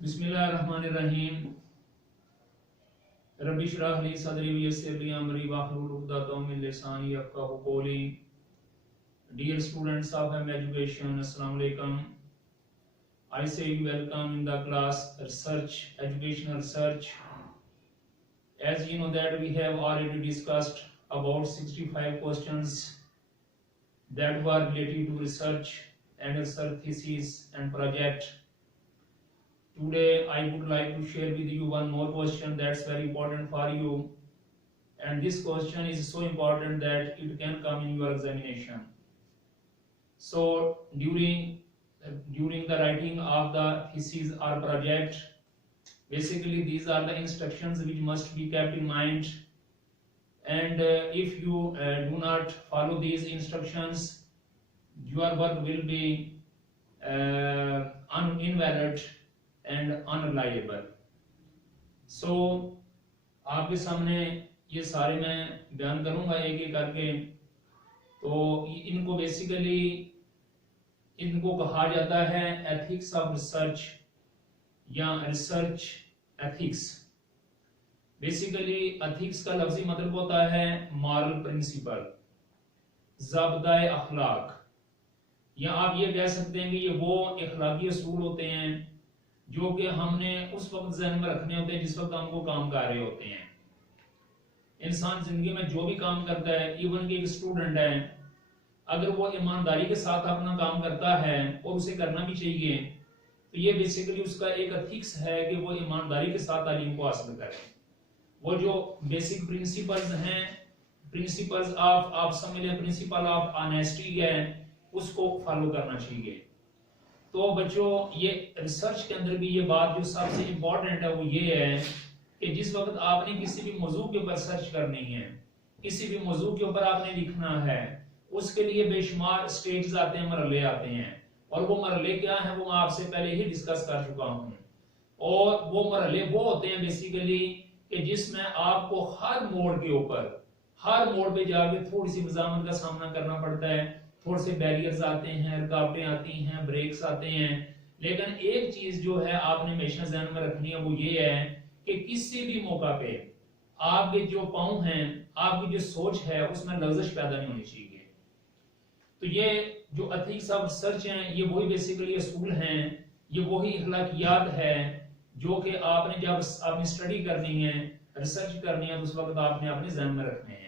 बिस्मिल्लाहिर्रहमानिर्रहीम। रब्बि इश्रह ली सदरी वयस्सिर ली अमरी वाहलुल उक़दतम मिन लिसानी यफ़क़हू क़ौली। Dear students of M Education, Assalamu alaikum. I say you welcome in the class research, educational research. As you know that we have already discussed about 65 questions that were related to research and research thesis and project. Today I would like to share with you one more question that's very important for you, and this question is so important that it can come in your examination. So during the writing of the thesis or project, basically these are the instructions which must be kept in mind, and if you do not follow these instructions, your work will be invalid and unreliable. So आपके सामने ये सारे मैं बयान करूंगा एक एक करके। तो इनको बेसिकली इनको कहा जाता है एथिक्स ऑफ रिसर्च या रिसर्च एथिक्स। बेसिकली एथिक्स का लफ्जी मतलब होता है मॉरल प्रिंसिपल, ज़ाब्ता-ए अखलाक, या आप ये कह सकते हैं कि ये वो अखलाकी असूल होते हैं जो कि हमने उस वक्त ज़हन में रखने होते हैं जिस वक्त हम वो काम कर रहे होते हैं। इंसान जिंदगी में जो भी काम करता है, इवन कि एक स्टूडेंट है, अगर वो ईमानदारी के साथ अपना काम करता है और उसे करना भी चाहिए, तो ये बेसिकली उसका एक एथिक्स है कि वो ईमानदारी के साथ तालीम को हासिल करे। वो जो बेसिक प्रिंसिपल्स हैं, प्रिंसिपल्स ऑफ आप समझ लें प्रिंसिपल ऑफ ऑनेस्टी है, उसको फॉलो करना चाहिए। तो बच्चों ये रिसर्च के अंदर भी ये बात जो सबसे इम्पोर्टेंट है वो ये है कि जिस वक्त आपने किसी भी मौजू के ऊपर सर्च करनी है, किसी भी मौजू के ऊपर आपने लिखना है, उसके लिए बेशुमार स्टेज आते हैं, मरहले आते हैं, और वो मरहले क्या है वो मैं आपसे पहले ही डिस्कस कर चुका हूँ। और वो मरहले वो होते हैं बेसिकली कि जिसमें आपको हर मोड़ के ऊपर, हर मोड़ पे जाके थोड़ी सी मज़ामत का सामना करना पड़ता है, थोड़े से बैरियर्स आते हैं, रुकावटें आती हैं, ब्रेक्स आते हैं। लेकिन एक चीज जो है आपने हमेशा ध्यान में रखनी है वो ये है कि किसी भी मौका पे आपके जो पाँव हैं, आपकी जो सोच है उसमें लर्जिश पैदा नहीं होनी चाहिए। तो ये जो एथिक्स ऑफ रिसर्च हैं, ये वही बेसिकली असूल हैं, ये वही अखलाकियात है जो कि आपने जब आपने स्टडी करनी है, रिसर्च करनी है, तो उस वक्त आपने अपने ध्यान में रखने हैं।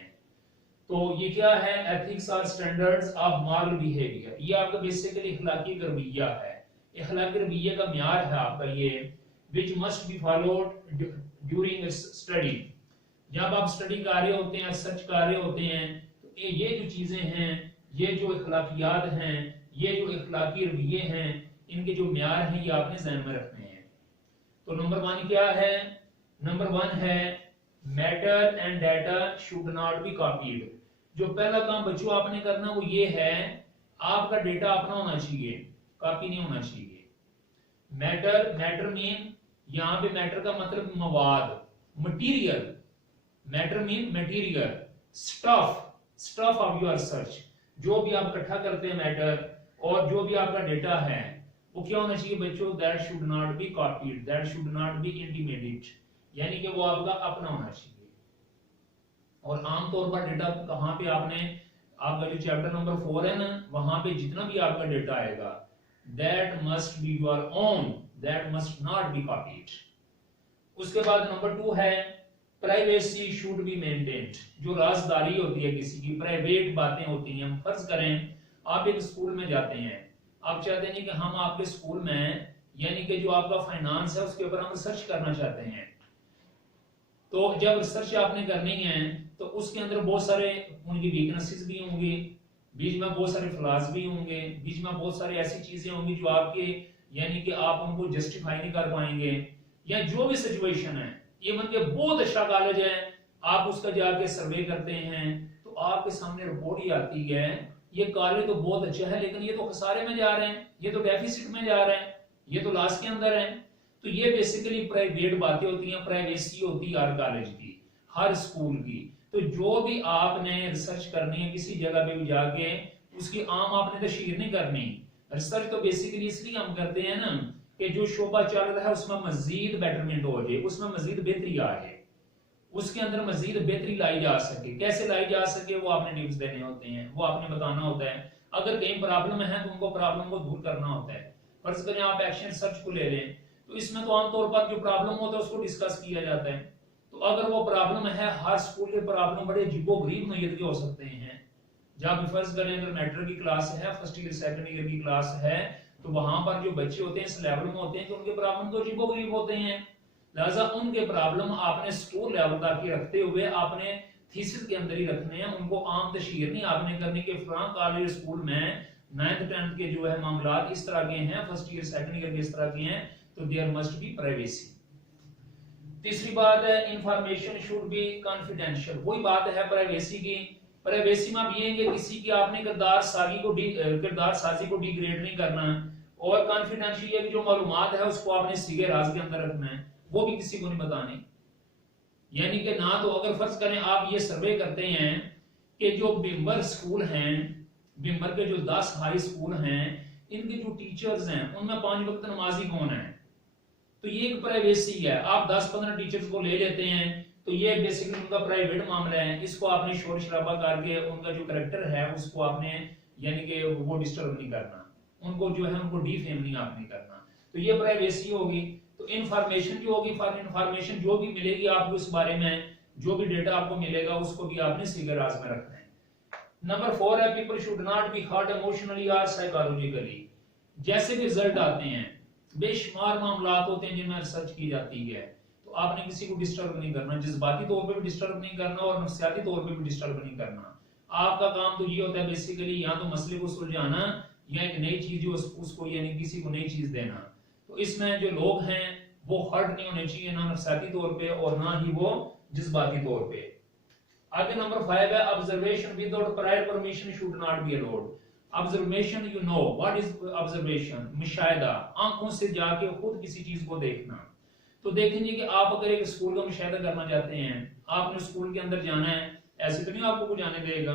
तो ये क्या है? एथिक्स और स्टैंडर्ड्स ऑफ मॉरल बिहेवियर। ये आपका बेसिकली अखलाकी रवैया है, अखलाकी रवैये का म्यार है आपका ये, which must be followed during study. जब आप स्टडी कर रहे होते हैं, रिसर्च कर रहे होते हैं, तो ये जो चीजें हैं, ये जो अखलाकियात हैं, ये जो अखलाकी रवैये हैं, इनके जो म्यार हैं ये आपने ध्यान में रखने हैं। तो नंबर 1 क्या है? नंबर 1 है matter and data should not be copied. जो पहला काम बच्चों आपने करना वो ये है, आपका डेटा अपना होना चाहिए, कॉपी नहीं होना चाहिए। मैटर मीन, यहाँ पे मैटर का मतलब मवाद, material. Matter mean material, stuff of your research. जो भी आप इकट्ठा करते हैं मैटर, और जो भी आपका डेटा है वो क्या होना चाहिए बच्चों? That should not be copied, that should not be intimated, यानी कि वो आपका अपना होना चाहिए। और आमतौर पर डेटा कहाँ पे आपने, आपका जो चैप्टर नंबर 4 है ना, वहां पे जितना भी आपका डेटा आएगा that must be your own, that must not be copied. उसके बाद नंबर 2 है प्राइवेसी शुड बी मेंटेन्ड। जो राजदारी होती है किसी की, प्राइवेट बातें होती हैं। फर्ज करें आप एक स्कूल में जाते हैं, आप चाहते हैं कि हम आपके स्कूल में, यानी कि जो आपका फाइनेंस है उसके ऊपर हम रिसर्च करना चाहते हैं। तो जब रिसर्च आपने करनी है तो उसके अंदर बहुत सारे उनकी वीकनेसेस भी होंगी, बीच में बहुत सारे फ्लॉज भी होंगे, बीच में बहुत सारी ऐसी चीजें होंगी जो आपके, यानी कि आप उनको जस्टिफाई नहीं कर पाएंगे, या जो भी सिचुएशन है। इवन के बहुत अच्छा कॉलेज है, आप उसका जाके सर्वे करते हैं तो आपके सामने रिपोर्ट ही आती है ये कॉलेज तो बहुत अच्छा है लेकिन ये तो खसारे में जा रहे हैं, ये तो डेफिसिट में जा रहे हैं, ये तो लॉस के अंदर है। तो ये बेसिकली प्राइवेट बातें होती हैं, प्राइवेसी होती है हर कॉलेज की, हर स्कूल की। तो जो भी आपने रिसर्च करनी है किसी जगह पे भी जाके, उसकी आम आपने तशहीर नहीं करनी। रिसर्च तो बेसिकली इसलिए हम करते हैं ना कि जो शोबा चल रहा है उसमें मजीद बेटरमेंट हो जाए, उसमें मजीद बेहतरी आ जाए, उसके अंदर मजीद बेहतरी लाई जा सके। कैसे लाई जा सके वो आपने टिप्स देने होते हैं, वो आपने बताना होता है। अगर कहीं प्रॉब्लम है तो उनको प्रॉब्लम को दूर करना होता है। फर्ज करें आप एक्शन सर्च को ले लें, तो इसमें तो आमतौर पर जो प्रॉब्लम होता है उसको डिस्कस किया जाता है। तो अगर वो प्रॉब्लम है, हर स्कूल के प्रॉब्लम बड़े अजीबोगरीब नोयत के हो सकते हैं। जब फर्ज करें अगर मैट्रिक की क्लास है, फर्स्ट ईयर सेकंड ईयर की क्लास है, तो वहां पर जो बच्चे होते हैं इस लेवल में होते हैं कि उनके प्रॉब्लम तो अजीबोगरीब होते हैं। लिहाजा उनके प्रॉब्लम आपने स्कूल लेवल तक ही रखते हुए आपने थीसिस के अंदर ही रखने हैं, उनको आम तशहीर नहीं आपने करनी कि फलां कॉलेज स्कूल में 9th 10th के जो है मामला इस तरह के हैं, फर्स्ट ईयर सेकंड ईयर के इस तरह के हैं, तो देयर मस्ट बी प्राइवेसी। तीसरी बात है इंफॉर्मेशन शुड बी कॉन्फिडेंशियल। वही बात है प्राइवेसी की। प्राइवेसी में भी ये किसी की आपने किरदार साजी को डिग्रेड नहीं करना, और कॉन्फिडेंशियल की जो मालूमात है उसको आपने सीगे राज के अंदर रखना है, वो भी किसी को नहीं बताने। यानी कि ना तो अगर फर्ज करें आप ये सर्वे करते हैं कि जो बिम्बर स्कूल हैं, बिम्बर के जो 10 हाई स्कूल हैं, इनके जो टीचर्स हैं उनमें 5 वक्त नमाजी कौन है, तो ये एक प्राइवेसी है। आप 10-15 टीचर्स को ले लेते हैं तो ये बेसिकली उनका प्राइवेट मामला है, इसको आपने शोर शराबा करके उनका जो कैरेक्टर है उसको आपने यानी कि वो डिस्टर्ब नहीं करना, उनको जो है उनको डीफेम नहीं आपने करना, तो ये प्राइवेसी होगी। तो इंफॉर्मेशन जो होगी, इंफॉर्मेशन जो भी मिलेगी आपको इस बारे में, जो भी डेटा आपको मिलेगा उसको भी आपने सीगर राज में रखना है। नंबर 4 है people should not be hurt emotionally और साइकोलॉजिकली। जैसे भी रिजल्ट आते हैं, बेशुमार मामला होते हैं जिनमें रिसर्च की जाती है, तो आपने किसी को डिस्टर्ब नहीं करना, जज्बाती तौर पे भी डिस्टर्ब नहीं करना और नफ्सियाती तौर पे भी डिस्टर्ब नहीं करना। आपका काम तो ये होता है बेसिकली या तो मसले को सुलझाना या एक नई चीज उसको यानी किसी को नई चीज देना। तो इसमें जो लोग हैं वो हर्ट नहीं होने चाहिए, ना नफ्सियाती तौर पे और ना ही वो जज्बाती तौर पे। आगे नंबर 5 है observation without prior permission should not be allowed. Observation, you know what is observation, मुशाहिदा, आंखों से जाके खुद किसी चीज को देखना। तो देखेंगे कि आप अगर एक स्कूल का मुशाहिदा करना चाहते हैं, आपने स्कूल के अंदर जाना है, ऐसे तो नहीं आपको कोई जाने देगा,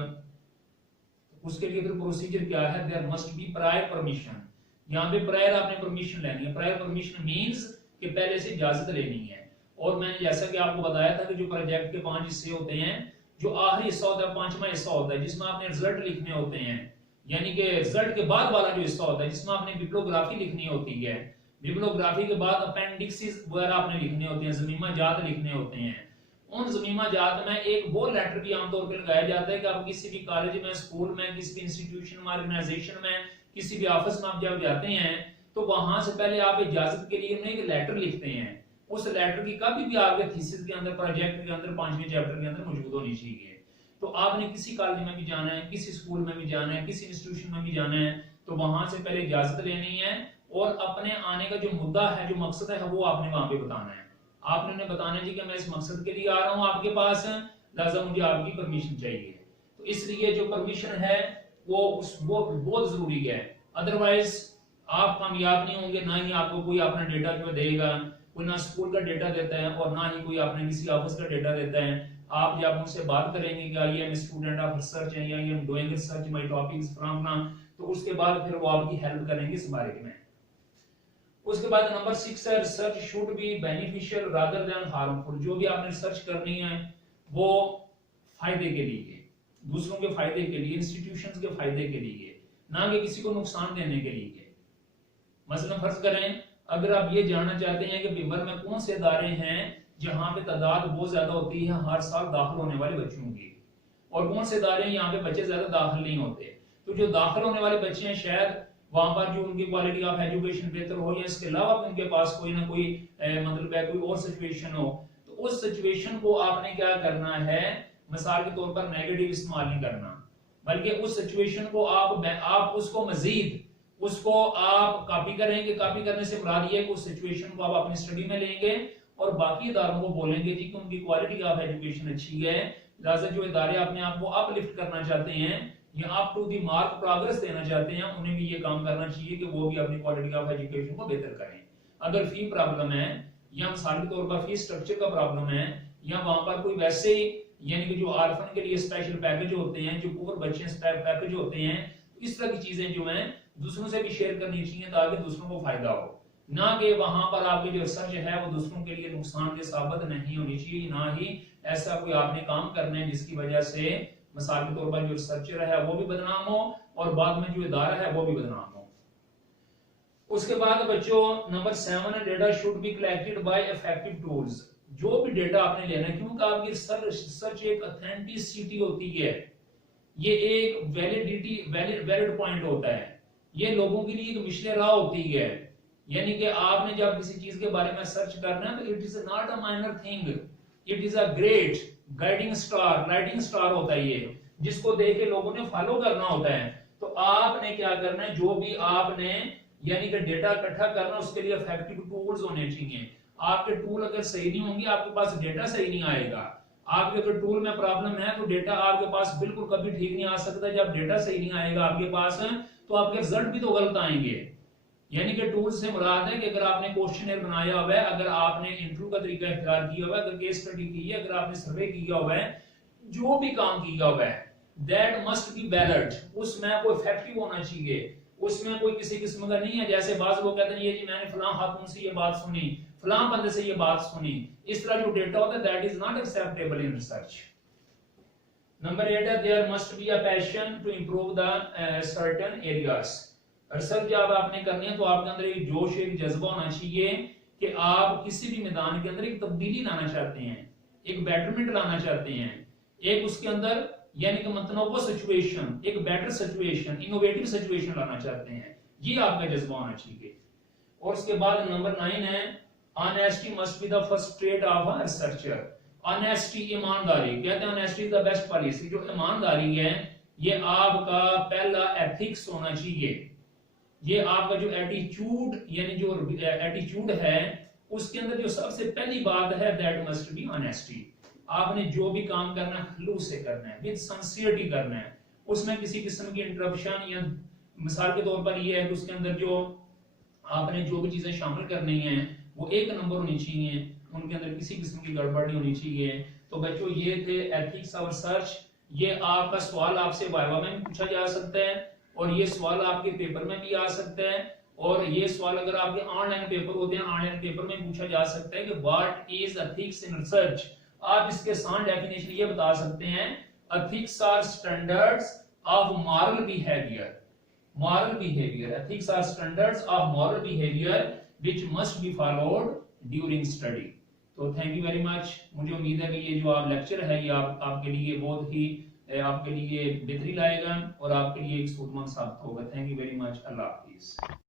उसके लिए फिर प्रोसीजर क्या है, there must be prior permission. यहाँ पे प्रायर आपने परमिशन लेनी है। प्रायर परमिशन मींस कि पहले से इजाजत लेनी है। और मैंने जैसा कि आपको बताया था कि जो प्रोजेक्ट के 5 हिस्से होते हैं, जो आखिरी हिस्सा होता है 5वां हिस्सा होता है जिसमें आपने रिजल्ट लिखने होते हैं, यानी कि रिजल्ट के बाद वाला जो हिस्सा होता है जिसमें आपने बिब्लियोग्राफी लिखनी होती है, बिब्लियोग्राफी के बाद अपेंडिक्सेस वगैरह आपने लिखने होते हैं, ज़मीमा जात लिखने होते हैं। उन ज़मीमा जात में एक वो लेटर भी आमतौर पर लगाया जाता है कि आप किसी भी कॉलेज में, स्कूल में, किसी भी इंस्टीट्यूशन में, ऑर्गेनाइजेशन में, किसी भी ऑफिस में आप जब जाते हैं तो वहां से पहले आप इजाजत के लिए एक लेटर लिखते हैं। उस लेटर की कभी भी आपके थीसिस के अंदर, प्रोजेक्ट के अंदर, 5वें चैप्टर के अंदर मौजूद होनी चाहिए। तो आपने किसी कॉलेज में भी जाना है, किसी स्कूल में भी जाना है, किसी इंस्टीट्यूशन में भी जाना है, तो वहां से पहले इजाजत लेनी है और अपने आने का जो मुद्दा है, जो मकसद है, वो आपने वहां पे बताना है। आपने उन्हें बताना है कि मैं इस मकसद के लिए आ रहा हूँ आपके पास, लिहाजा मुझे आपकी परमिशन चाहिए। तो इसलिए जो परमिशन है वो बहुत जरूरी है, अदरवाइज आप कामयाब नहीं होंगे। ना ही आपको कोई अपना डेटा जो देगा, कोई ना स्कूल का डेटा देता है और ना ही कोई आपने किसी ऑफिस का डेटा देता है। आप जब उनसे बात करेंगे कि I am student of research है या I am doing research, my topic is from, तो उसके बाद फिर वो आपकी हेल्प करेंगे इस बारे में। उसके बाद नंबर 6 है research should be beneficial rather than harmful. जो भी आपने रिसर्च करनी है वो फायदे के लिए, दूसरों के फायदे के लिए, इंस्टीट्यूशंस के फायदे के लिए, ना कि किसी को नुकसान देने के लिए। मसलन फर्ज करें अगर आप ये जानना चाहते हैं कि बिम्बर में कौन से इदारे हैं जहां पे तादाद बहुत ज्यादा होती है हर साल दाखिल होने वाले बच्चों की, और कौन से इदारे हैं यहाँ पे बच्चे ज्यादा दाखिल नहीं होते, तो जो दाखिल होने वाले बच्चे हैं शायद वहां पर जो उनकी क्वालिटी ऑफ एजुकेशन बेहतर हो या इसके अलावा उनके पास कोई ना कोई मतलब है कोई और सिचुएशन हो, तो उस सिचुएशन को आपने क्या करना है, मिसाल के तौर पर नेगेटिव इस्तेमाल नहीं करना, बल्कि उस सिचुएशन को आप उसको मजीद उसको आप कॉपी करेंगे। कॉपी करने से मुराद ये है कि उस सिचुएशन को आप अपनी स्टडी में लेंगे और बाकी इदारों को बोलेंगे जी कि उनकी क्वालिटी ऑफ एजुकेशन अच्छी है, लिहाजा जो इदारे अपने आप को अपलिफ्ट करना चाहते हैं या up to the mark progress देना चाहते हैं, उन्हें भी ये काम करना चाहिए कि वो भी अपनी क्वालिटी ऑफ एजुकेशन को बेहतर करें। अगर फी प्रॉब्लम है या मिसाल के तौर पर फी स्ट्रक्चर का प्रॉब्लम है या वहां पर कोई वैसे यानी कि जो आर्फन के लिए स्पेशल पैकेज होते हैं, जो पुअर बच्चे पैकेज होते हैं, इस तरह की चीजें जो हैं दूसरों से भी शेयर करनी चाहिए ताकि दूसरों को फायदा हो, ना कि वहां पर आपकी जो रिसर्च है वो दूसरों के लिए नुकसानदेह साबित नहीं होनी चाहिए, ना ही ऐसा कोई आपने काम करना है जिसकी वजह से मिसाल के तौर पर जो रिसर्चर है वो भी बदनाम हो और बाद में जो इदारा है वो भी बदनाम हो। उसके बाद बच्चों number 7, data should be collected by effective tools. जो भी डेटा आपने लेना है, क्योंकि आपकी रिसर्च एक ऑथेंटिसिटी होती है, ये एक वैलिड पॉइंट होता है, ये लोगों के लिए एक मिशने राह होती है। यानी कि आपने जब किसी चीज के बारे में सर्च करना है तो it is not a minor thing, it is a great guiding star, lighting star होता है ये, जिसको देख के लोगों ने फॉलो करना होता है। तो आपने क्या करना है, जो भी आपने यानी कि डेटा इकट्ठा करना, उसके लिए इफेक्टिव टूल्स होने चाहिए। आपके टूल अगर सही नहीं होंगे, आपके पास डेटा सही नहीं आएगा। आपके अगर टूल में प्रॉब्लम है तो डेटा आपके पास बिल्कुल कभी ठीक नहीं आ सकता। जब डेटा सही नहीं आएगा आपके पास तो आपके रिजल्ट भी तो गलत आएंगे। यानी कि टूल से मुराद है कि अगर आपने क्वेश्चनर बनाया हुआ है, अगर आपने इंटरव्यू का तरीका इख्तियार किया हुआ है, अगर केस स्टडी की है, अगर आपने सर्वे किया हुआ है, जो भी काम किया हुआ है, दैट मस्ट बी वैलिड, उसमें कोई इफेक्टिव होना चाहिए, उसमें कोई किसी किस्म का नहीं है। जैसे बाज लोग कहते हैं ये जी मैंने फलां खातून से ये बात सुनी, फलां बंदे से ये बात सुनी, इस तरह जो डेटा होता है that is not acceptable in research. Number 8 है there must be a passion to improve the certain areas. Research जब आपने करनी है तो आपके अंदर एक जोश, एक जज्बा होना चाहिए कि आप किसी भी मैदान के अंदर एक तब्दीली लाना चाहते हैं, एक बेटरमेंट लाना चाहते हैं, एक उसके अंदर यानी कि मतलब सिचुएशन, एक बेटर सिचुएशन, इनोवेटिव सिचुएशन लाना चाहते हैं, ये आपका जज्बा होना चाहिए। और उसके बाद नंबर 9 है honesty must be the first trait of a researcher. Honesty, ईमानदारी, कहते हैं honesty is the best policy. जो ईमानदारी है ये आपका पहला एथिक्स होना चाहिए। ये आपका जो एटीट्यूड यानी जो एटीट्यूड है उसके अंदर जो सबसे पहली बात है दैट मस्ट बी ऑनेस्टी। आपने जो भी काम करना है खलूस से करना है, विद सिंसियरिटी करना है, उसमें किसी किस्म की इंटरप्शन या मिसाल के तौर पर ये है कि उसके अंदर जो आपने जो भी चीजें शामिल करनी है वो एक नंबर होनी चाहिए, उनके अंदर किसी किस्म की गड़बड़ नहीं होनी चाहिए। तो बच्चों ये थे एथिक्स ऑफ रिसर्च। ये आपका सवाल आपसे वाइवा में भी पूछा जा सकता है और ये सवाल आपके पेपर में भी आ सकता है, और ये सवाल अगर आपके ऑनलाइन पेपर होते हैं ऑनलाइन पेपर में पूछा जा सकता है कि what is ethics in research. आप इसके सान डेफिनेशन ये बता सकते हैं, ethics are standards of moral behaviour. moral behavior, ethics are standards of moral behavior which must be followed during study। तो थैंक यू वेरी मच। मुझे उम्मीद है कि ये जो आप लेक्चर है ये आपके लिए बहुत ही आपके लिए बेहतरी लाएगा और आपके लिए एक सूटमंद साबित होगा। Thank you very much. Allah Hafiz.